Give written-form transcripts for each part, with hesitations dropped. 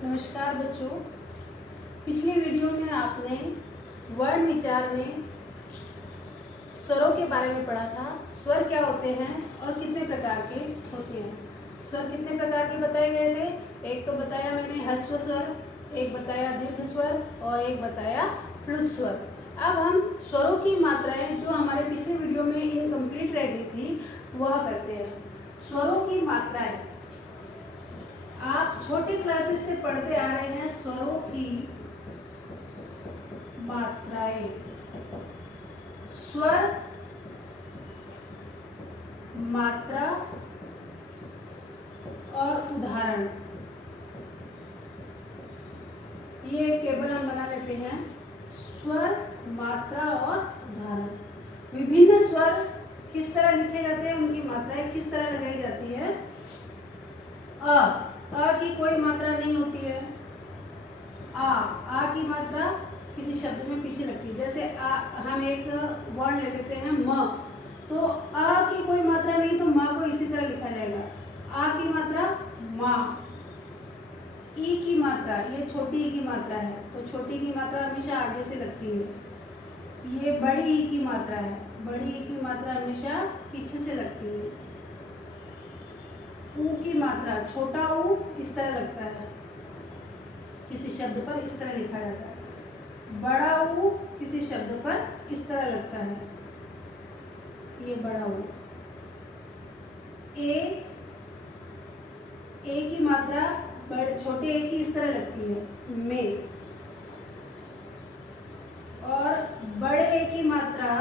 नमस्कार बच्चों। पिछली वीडियो में आपने वर्ण विचार में स्वरों के बारे में पढ़ा था। स्वर क्या होते हैं और कितने प्रकार के होते हैं। स्वर कितने प्रकार के बताए गए थे? एक तो बताया मैंने ह्रस्व स्वर, एक बताया दीर्घ स्वर और एक बताया प्लुत स्वर। अब हम स्वरों की मात्राएं जो हमारे पिछले वीडियो में इनकम्प्लीट रह गई थी वह करते हैं। स्वरों की मात्राएं आप छोटे क्लासेस से पढ़ते आ रहे हैं। स्वरों की मात्राएं, स्वर, मात्रा और उदाहरण, ये एक टेबल हम बना लेते हैं। स्वर, मात्रा और उदाहरण। विभिन्न स्वर किस तरह लिखे जाते हैं, उनकी मात्राएं किस तरह लगाई जाती है। अ की कोई मात्रा नहीं होती है। आ की मात्रा किसी शब्द में पीछे लगती है। जैसे हम एक वर्ण ले लेते हैं म, तो अ की कोई मात्रा नहीं तो म को इसी तरह लिखा जाएगा। आ की मात्रा माँ। ई की मात्रा, ये छोटी ई की मात्रा है तो छोटी की मात्रा हमेशा आगे से लगती है। ये बड़ी ई की मात्रा है, बड़ी ई की मात्रा हमेशा पीछे से लगती है। ऊ की मात्रा, छोटा ऊ इस तरह लगता है, किसी शब्द पर इस तरह लिखा जाता है। बड़ा ऊ किसी शब्द पर इस तरह लगता है, ये बड़ा ऊ। ए की मात्रा छोटे ए की इस तरह लगती है, में। और बड़े ए की मात्रा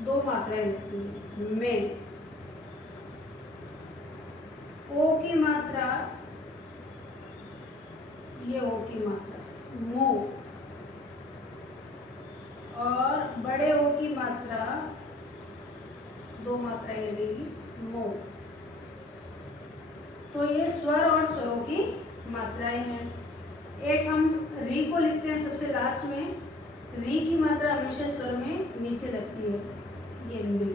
दो मात्राएं लगती है, में। ओ की मात्रा, ये ओ की मात्रा, मो। और बड़े ओ की मात्रा दो मात्राएं लगेगी, मो। तो ये स्वर और स्वरों की मात्राएं हैं। एक हम री को लिखते हैं सबसे लास्ट में। री की मात्रा हमेशा स्वर में नीचे लगती है, ये मृग।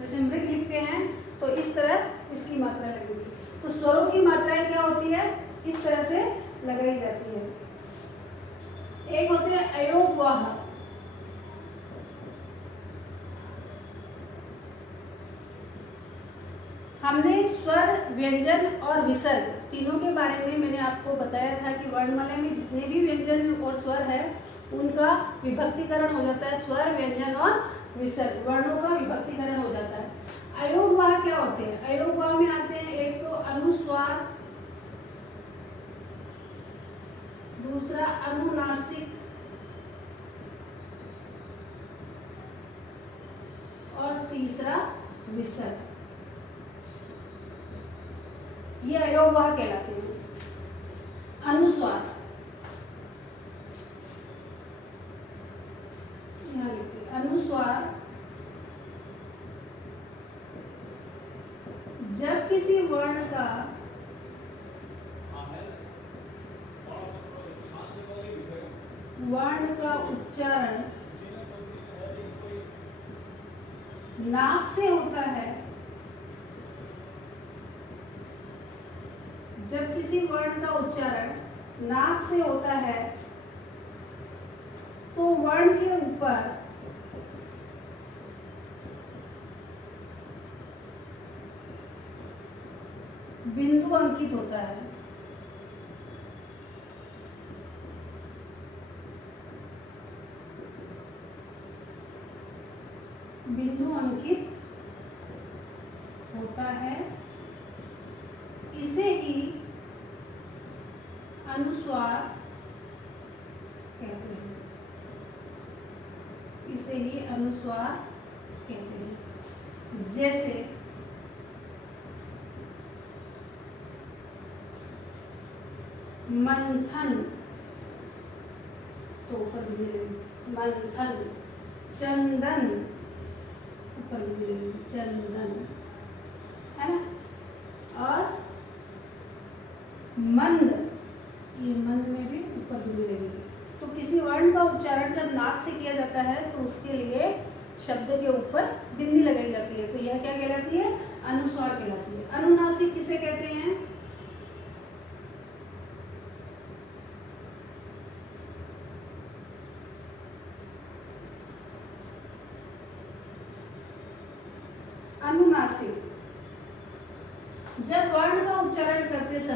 जैसे मृग लिखते हैं तो इस तरह इसकी मात्रा लगेगी। तो स्वरों की मात्राएं क्या होती है, इस तरह से लगाई जाती है। एक होते हैं अयोगवाह। हमने स्वर, व्यंजन और विसर्ग तीनों के बारे में मैंने आपको बताया था कि वर्णमाला में जितने भी व्यंजन और स्वर है उनका विभक्तिकरण हो जाता है। स्वर, व्यंजन और विसर्ग, वर्णों का विभक्तिकरण हो जाता है। अयोगवाह क्या होते हैं? अयोगवाह में आते हैं एक तो अनुस्वार, दूसरा अनुनासिक और तीसरा विसर्ग। ये अयोगवाह कहलाते हैं। अनुस्वार, यहाँ लिखते हैं अनुस्वार जब किसी वर्ण का उच्चारण नाक से होता है, जब किसी वर्ण का उच्चारण नाक से होता है तो वर्ण के ऊपर बिंदु अंकित होता है। बिंदु अंकित होता है, इसे ही अनुस्वार कहते हैं। इसे ही अनुस्वार कहते हैं। जैसे मंथन, तो ऊपर बिंदु लगेगी, मंथन। चंदन, ऊपर बिंदु लगेगी, चंदन, है ना। और मंद, ये मंद में भी ऊपर बिंदु लगेगी। तो किसी वर्ण का उच्चारण जब नाक से किया जाता है तो उसके लिए शब्द के ऊपर बिंदी लगाई जाती है, तो यह क्या कहलाती है? अनुस्वार कहलाती है। अनुनासिक किसे कहते हैं? अनुनासिक जब वर्ण का उच्चारण करते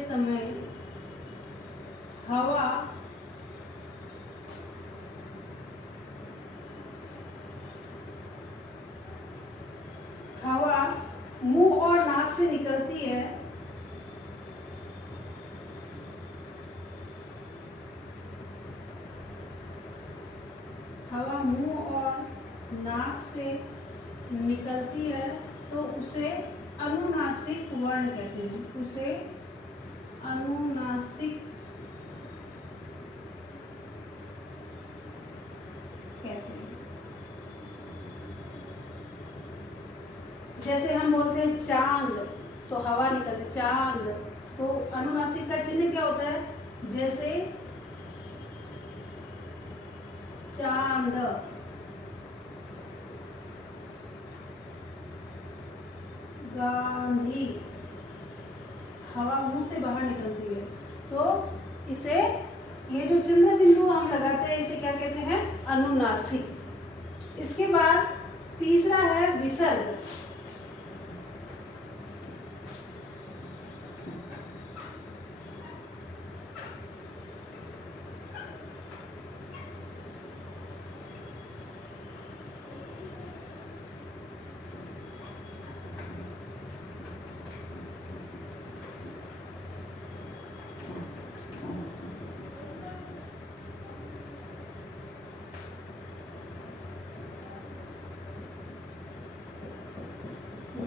समय हवा मुंह और नाक से निकलती है हवा मुंह और नाक से निकलती है तो उसे अनुनासिक वर्ण कहते हैं। उसे अनुनासिक कहते हैं। जैसे हम बोलते हैं चांद, तो हवा निकलती, चांद, तो अनुनासिक का चिन्ह क्या होता है? जैसे चांद, गांधी, हवा मुंह से बाहर निकलती है तो इसे, ये जो चिन्ह बिंदु हम लगाते हैं इसे क्या कहते हैं? अनुनासिक। इसके बाद तीसरा है विसर्ग।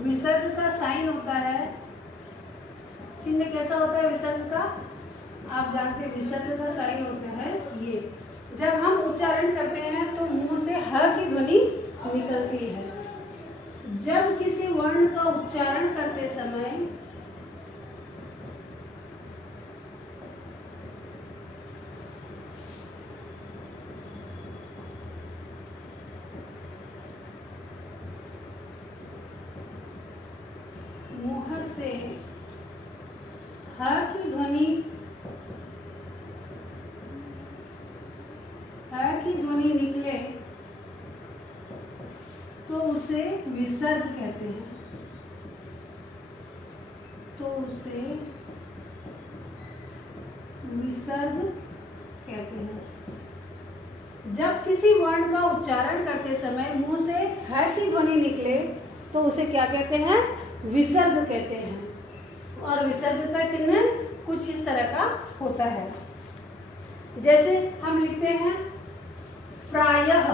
विसर्ग का साइन होता है, चिन्ह कैसा होता है विसर्ग का? आप जानते हैं विसर्ग का साइन होता है ये। जब हम उच्चारण करते हैं तो मुंह से ह की ध्वनि निकलती है। जब किसी वर्ण का उच्चारण करते समय मुंह से ह की ध्वनि निकले तो उसे विसर्ग कहते हैं। तो उसे विसर्ग कहते हैं। जब किसी वर्ण का उच्चारण करते समय मुंह से ह की ध्वनि निकले तो उसे क्या कहते हैं? विसर्ग कहते हैं। और विसर्ग का चिन्ह कुछ इस तरह का होता है। जैसे हम लिखते हैं प्रायः,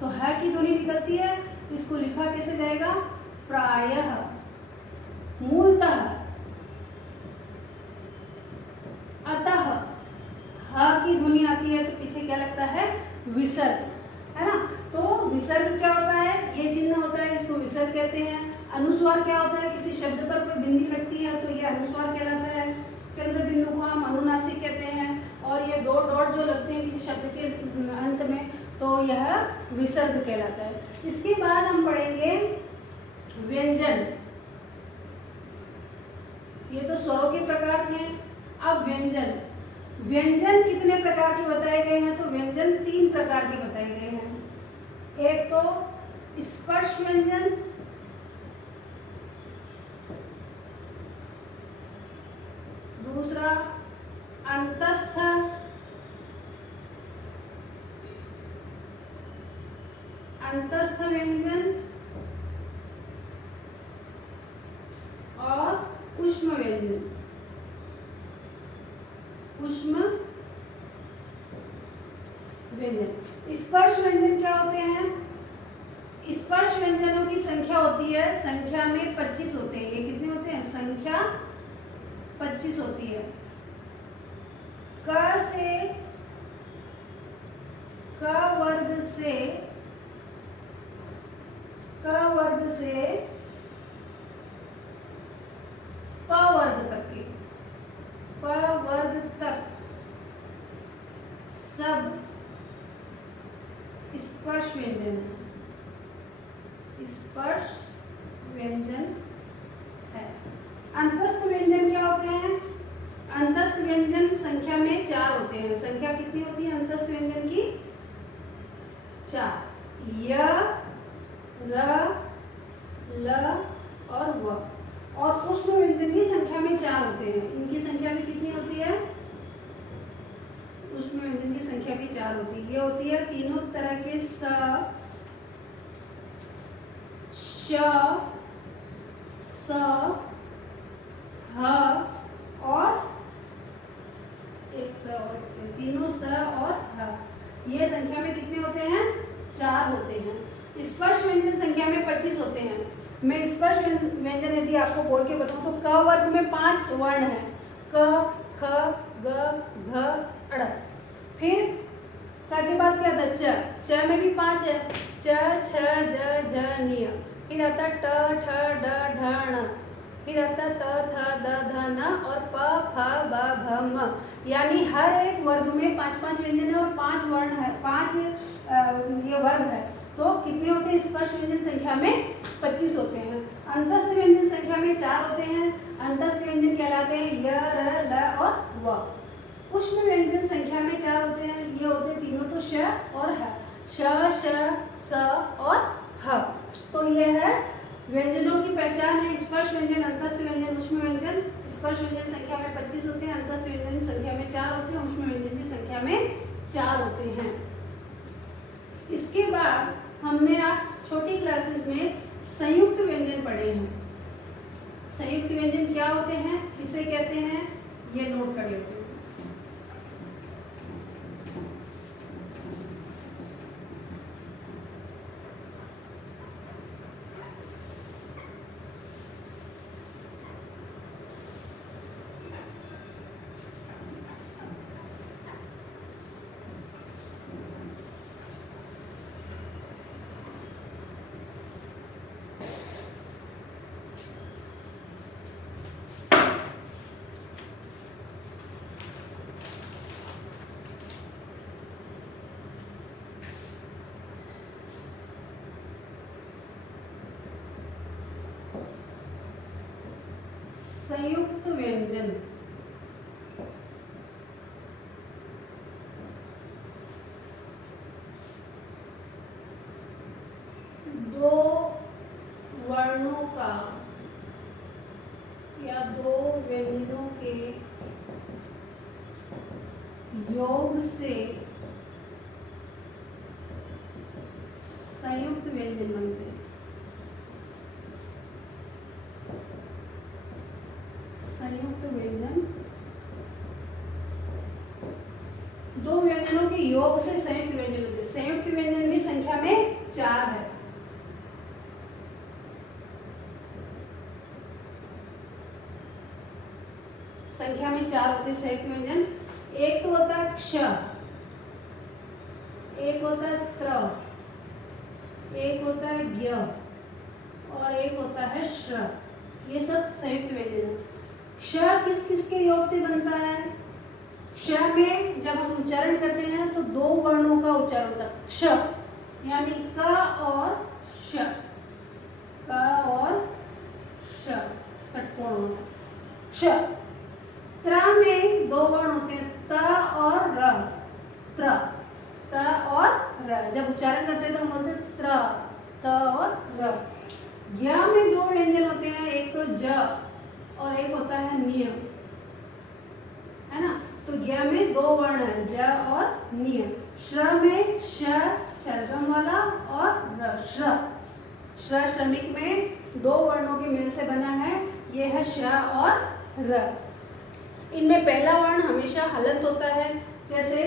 तो ह की ध्वनि निकलती है, इसको लिखा कैसे जाएगा? प्रायः। मूलतः, अतः, ह की ध्वनि आती है तो पीछे क्या लगता है? विसर्ग, है ना। तो विसर्ग क्या होता है? ये चिन्ह होता है, इसको विसर्ग कहते हैं। अनुस्वार क्या होता है? किसी शब्द पर कोई बिंदी लगती है तो ये अनुस्वार कहलाता है। चंद्र बिंदु को हम अनुनासिक कहते हैं। और ये दो डॉट जो लगते हैं किसी शब्द के अंत में तो यह विसर्ग कहलाता है। इसके बाद हम पढ़ेंगे व्यंजन। ये तो स्वरों के प्रकार थे। अब व्यंजन, व्यंजन कितने प्रकार के बताए गए हैं? तो व्यंजन 3 प्रकार के बताए गए हैं। एक तो स्पर्श व्यंजन, दूसरा अंतस्थ, व्यंजन और ऊष्म व्यंजन। स्पर्श व्यंजन क्या होते हैं? स्पर्श व्यंजनों की संख्या होती है, संख्या में 25 होते हैं। ये कितने होते हैं? संख्या 25 होती है। क वर्ग से प वर्ग तक के, प वर्ग तक सब स्पर्श व्यंजन है, स्पर्श व्यंजन है। अंतस्थ व्यंजन क्या होते हैं? अंतस्थ व्यंजन संख्या में 4 होते हैं। संख्या कितनी होती है अंतस्थ व्यंजन की? 4। य, र, ल और व। और उष्ण व्यंजन की संख्या में 4 होते हैं। इनकी संख्या भी कितनी होती है? उष्ण व्यंजन की संख्या भी 4 होती है। ये होती है तीनों तरह के स, श, स, ह और एक स और तीनों स और ह। ये संख्या में कितने होते हैं? 4 होते हैं। स्पर्श व्यंजन संख्या में 25 होते हैं। मैं स्पर्श व्यंजन यदि आपको बोल के बताऊं तो क वर्ग में 5 वर्ण हैं। क, ख, ग, घ, ड़। फिर क के बाद क्या था? च। च में भी 5 है। च, छ, ज, झ, ञ। फिर आता ट, ठ, ड, ढ, ण। फिर आता त, थ, द, ध, न और प, फ, ब, भ, म। यानी हर एक वर्ग में 5-5 व्यंजन है और 5 वर्ण है, 5 ये वर्ग है। तो कितने होते हैं? स्पर्श व्यंजन संख्या में 25 होते हैं। अंतस्थ व्यंजन संख्या में 4 होते हैं। अंतस्थ व्यंजन कहलाते हैं य, र, ल और व। उष्ण व्यंजन संख्या में 4 होते हैं। ये होते हैं तीनों तो श और ह। श, श, स और ह। तो ये है व्यंजनों की पहचान है। स्पर्श व्यंजन, अंतस्थ व्यंजन, उष्ण व्यंजन। स्पर्श व्यंजन संख्या में 25 होते हैं। अंतस्थ व्यंजन संख्या में 4 होते हैं। उष्ण व्यंजन की संख्या में 4 होते हैं। इसके बाद हमने आज छोटी क्लासेस में संयुक्त व्यंजन पढ़े हैं। संयुक्त व्यंजन क्या होते हैं, किसे कहते हैं, ये नोट कर लेते हैं। संयुक्त व्यंजन दो वर्णों का या दो व्यंजनों के योग से संयुक्त व्यंजन बनते हैं। संयुक्त व्यंजन दो व्यंजनों के योग से संयुक्त व्यंजन होते हैं। संयुक्त व्यंजन की संख्या में 4 है। संख्या में 4 होते हैं संयुक्त व्यंजन। एक तो होता है क्ष, एक होता है त्र, एक होता है ज्ञ और एक होता है श्र। ये सब संयुक्त व्यंजन है। क्ष किस किस के योग से बनता है? क्ष में जब हम उच्चारण करते हैं तो 2 वर्णों का उच्चारण होता है। क्ष यानी क और श, क और श, षटकोण होता है क्ष। त्र में 2 वर्ण होते हैं, त और र। त्र, त और र। जब उच्चारण करते हैं तो हम बोलते हैं त्र, त और र। ज्ञ में 2 व्यंजन होते हैं, एक तो ज और एक होता है निय, है ना। तो ज्ञ में 2 वर्ण है, ज और निय। श्र में श सरगम वाला और र, श्र। श्र श्रमिक में 2 वर्णों के मेल से बना है, ये है श और र। इनमें पहला वर्ण हमेशा हलंत होता है। जैसे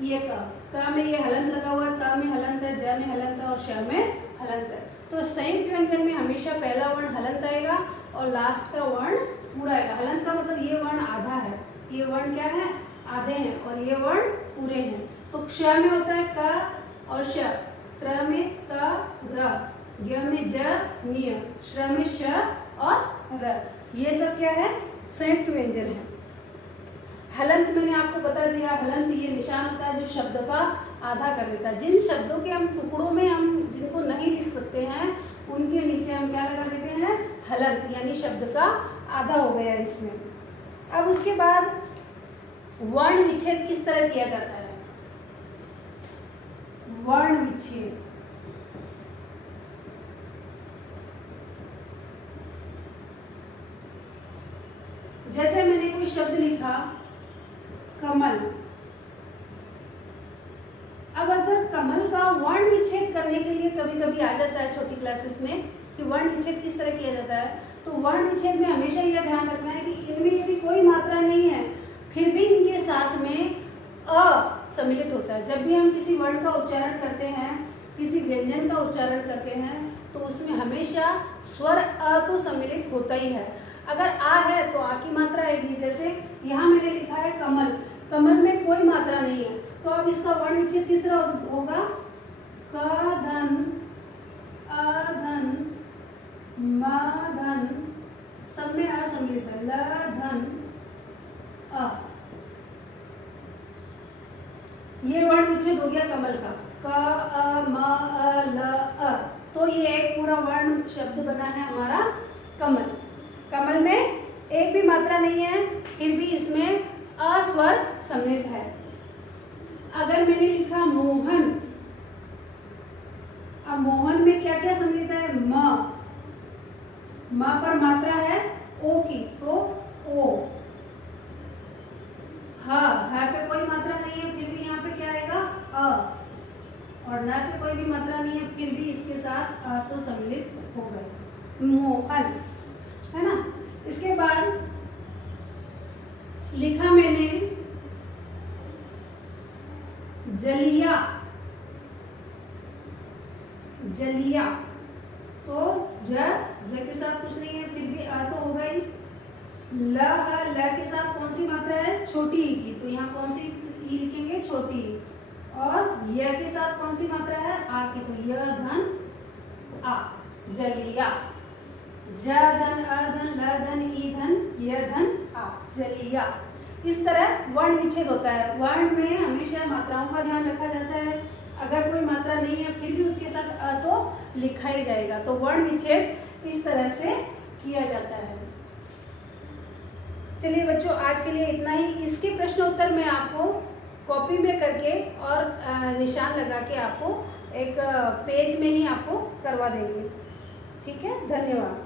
ये क में ये हलंत लगा हुआ है, त में हलंत है, ज में हलंत है और श में हलंत है। तो संयुक्त व्यंजन में हमेशा पहला वर्ण हलंत आएगा और लास्ट का वर्ण पूरा आएगा। हलंत का मतलब ये वर्ण आधा है, ये वर्ण क्या है, आधे हैं और ये वर्ण पूरे हैं। तो क्ष में होता है क और श, त्र में त र, ज्ञ में ज निय, श्र में श और र। ये सब क्या है, संयुक्त व्यंजन है। हलंत मैंने आपको बता दिया, हलंत ये निशान होता है जो शब्द का आधा कर देता है। जिन शब्दों के हम टुकड़ों में हम जिनको नहीं लिख सकते हैं उनके नीचे हम क्या लगा देते हैं, हलंत, यानी शब्द का आधा हो गया इसमें। अब उसके बाद वर्ण विच्छेद किस तरह किया जाता है। वर्ण विच्छेद, जैसे मैंने कोई शब्द लिखा कमल, अब अगर कमल का वर्ण विच्छेद करने के लिए कभी कभी आ जाता है छोटी क्लासेस में कि वर्ण विच्छेद किस तरह किया जाता है, तो वर्ण विच्छेद में हमेशा यह ध्यान रखना है कि इनमें यदि कोई मात्रा नहीं है फिर भी इनके साथ में अ सम्मिलित होता है। जब भी हम किसी वर्ण का उच्चारण करते हैं, किसी व्यंजन का उच्चारण करते हैं, तो उसमें हमेशा स्वर अ तो सम्मिलित होता ही है। अगर आ है तो आ की मात्रा आएगी। जैसे यहाँ मैंने लिखा है कमल, कमल में कोई मात्रा नहीं है, तो अब इसका वर्ण विच्छेद किस तरह होगा, क धन अ धन म धन, सब में अ सम्मिलित है, ल धन अ, ये वर्ण विच्छेद हो गया कमल का, क अ म अ ल अ। तो ये एक पूरा वर्ण शब्द बना है हमारा कमल। कमल में एक भी मात्रा नहीं है फिर भी इसमें अ स्वर सम्मिलित है। अगर मैंने लिखा मोहन, अब मोहन में क्या क्या सम्मिलित है, म पर मात्रा है ओ की, तो ओ। ह पे कोई मात्रा नहीं है फिर भी यहाँ पे क्या आएगा, अ, और न पे कोई भी मात्रा नहीं है फिर भी इसके साथ अ तो सम्मिलित हो गए, मोहन, है ना। इसके बाद लिखा मैंने जलिया, जलिया, तो ज के साथ कुछ नहीं है फिर भी आ तो हो गई। ल के साथ कौन सी मात्रा है, छोटी ई की, तो यहाँ कौन सी ई लिखेंगे, छोटी ई। और य के साथ कौन सी मात्रा है, आ की, तो य धन आ, जलिया। ज धन अ धन ल धन ई धन य धन आ, जलिया। इस तरह वर्ण विच्छेद होता है। वर्ण में हमेशा मात्राओं का ध्यान रखा जाता है। अगर कोई मात्रा नहीं है फिर भी उसके साथ अ तो लिखा ही जाएगा। तो वर्ण विच्छेद इस तरह से किया जाता है। चलिए बच्चों, आज के लिए इतना ही। इसके प्रश्न उत्तर मैं आपको कॉपी में करके और निशान लगा के आपको एक पेज में ही आपको करवा देंगे। ठीक है, धन्यवाद।